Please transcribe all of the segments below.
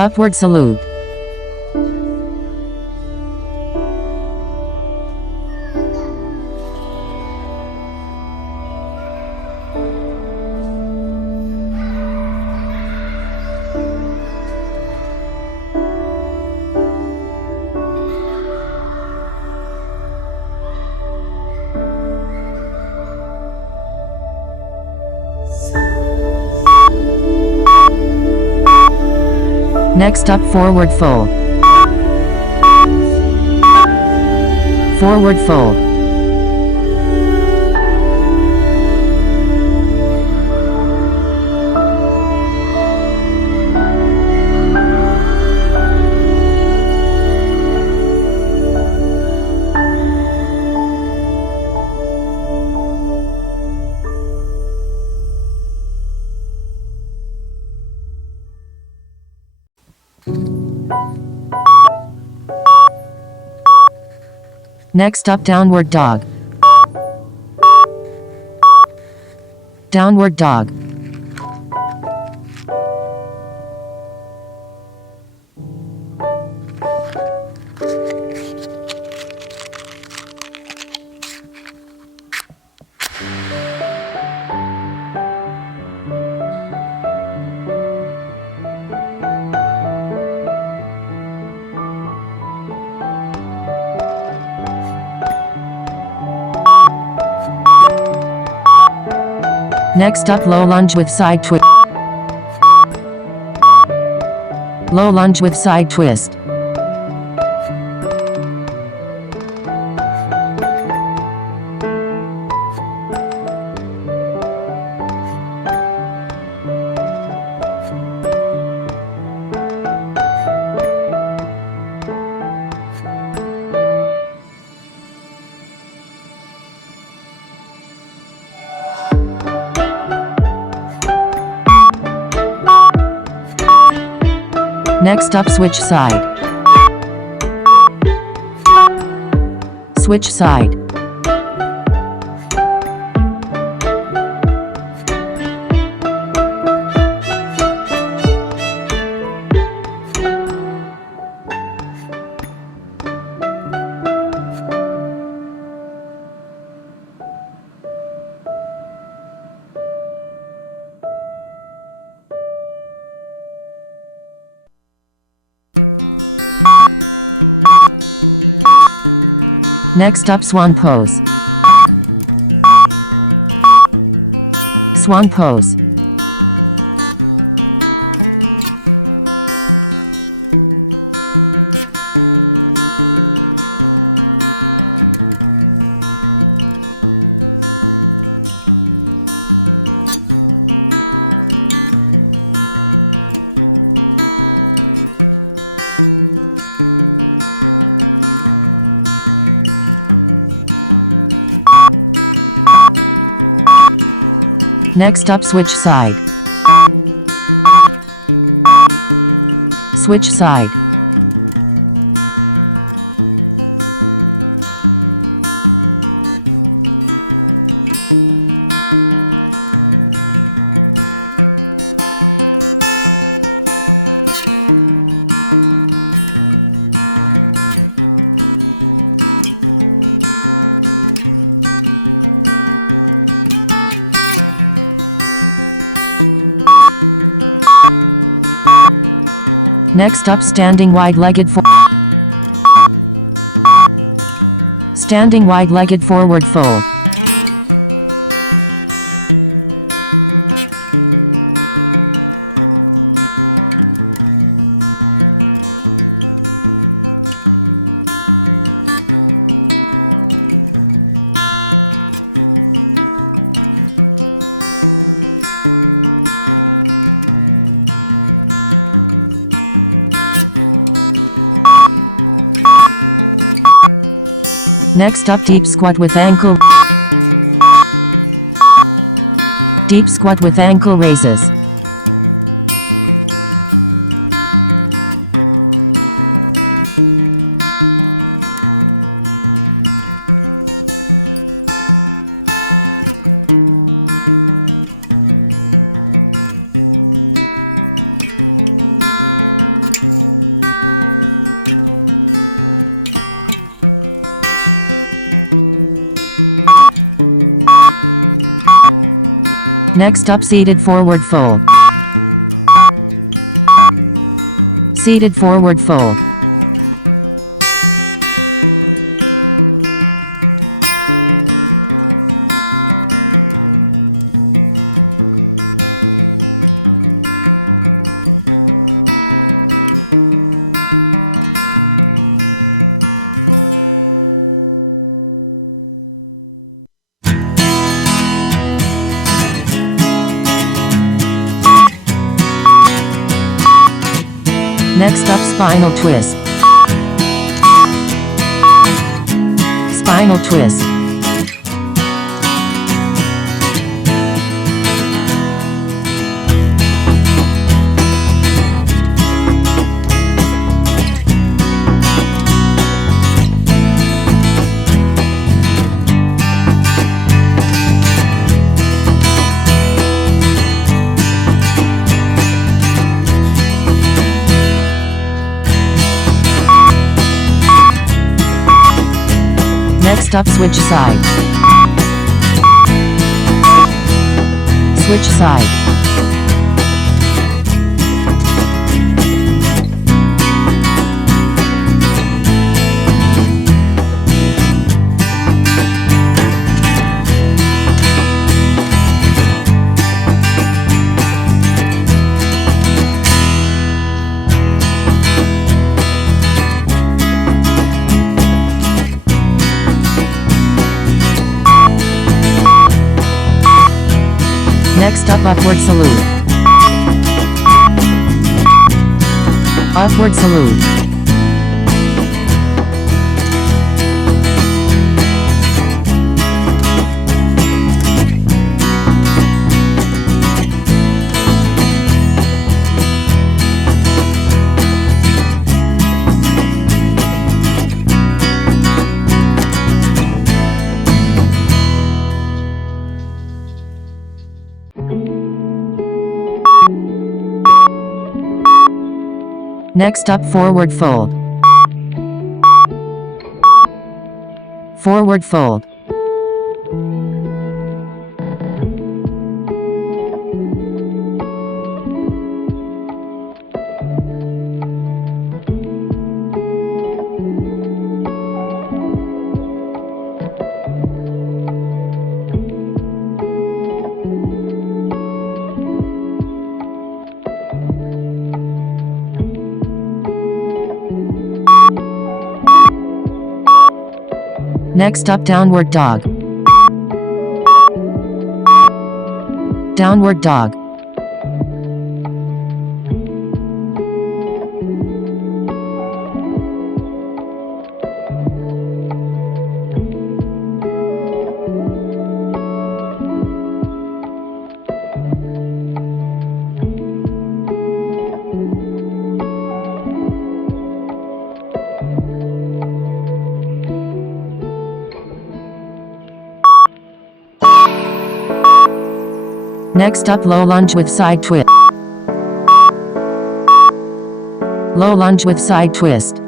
Upward salute. Next up, forward fold. Forward fold. Next up, downward dog. Downward dog. Next up, low lunge with side twist. Low lunge with side twist. Next up, switch side. Switch side. Next up, swan pose. Swan pose. Next up, switch side. Switch side. Next up, standing wide-legged Standing wide-legged forward fold. Next up, deep squat with ankle. Deep squat with ankle raises. Next up, seated forward fold. Seated forward fold. Next up, spinal twist. Spinal twist. Next up, switch side. Switch side. Next up, upward salute. Upward salute. Next up, forward fold. Forward fold. Next up, downward dog. Downward dog. Next up, low lunge with side twist. Low lunge with side twist.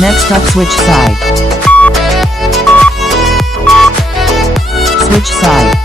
Next up, switch side. Switch side.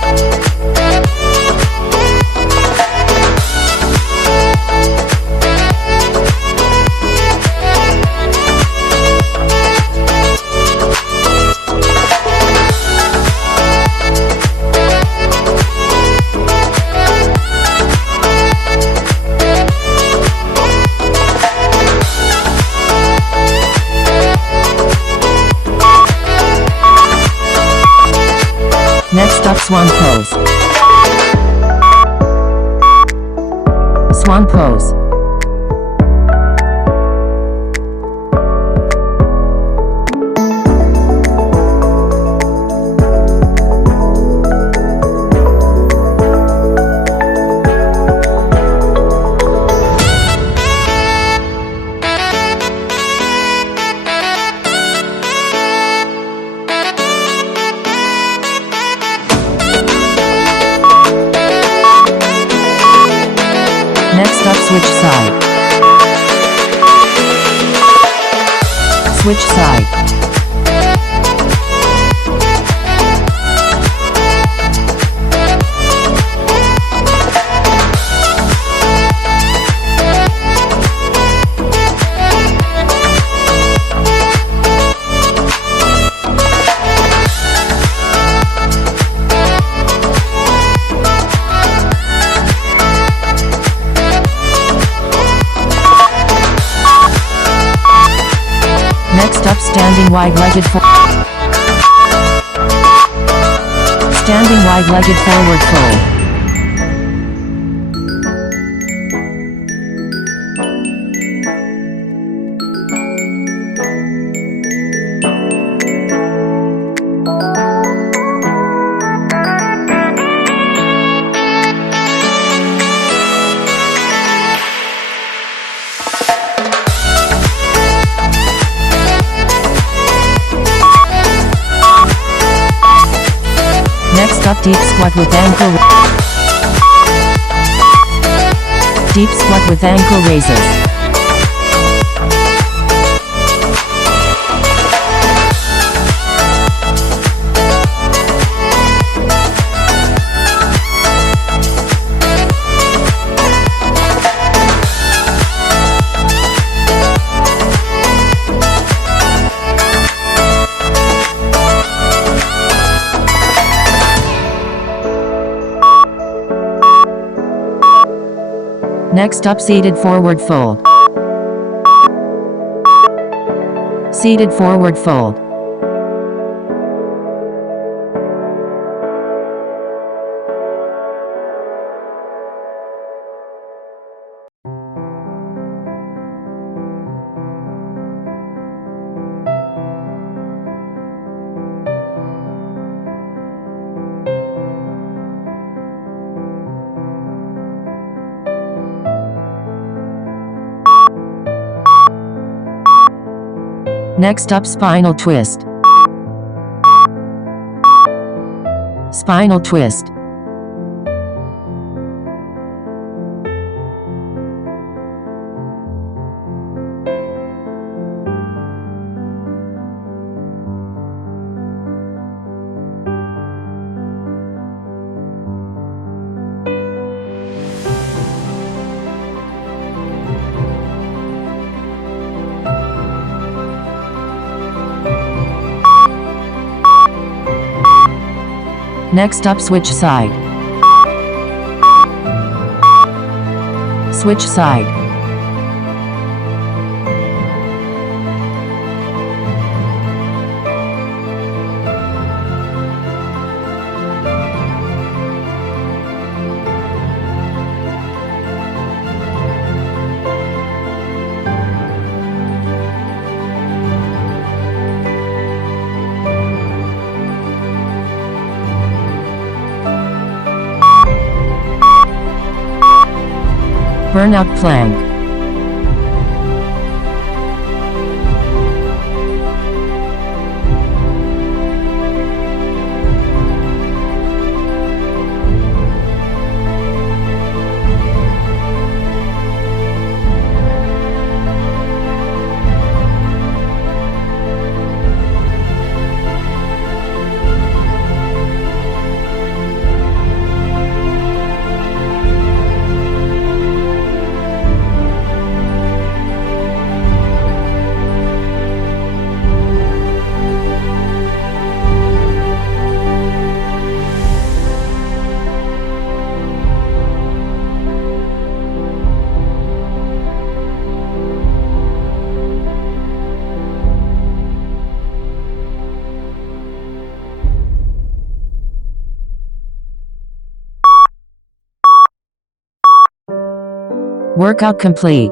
Next up, swan pose. Swan pose. switch side. Switch side. Next up, standing wide-legged Standing wide-legged forward fold. Next up, deep squat with ankle Deep squat with ankle raises. Next up, seated forward fold. Seated forward fold. Next up, spinal twist. Spinal twist. Next up, switch side. Switch side. Burnout plank. Workout complete.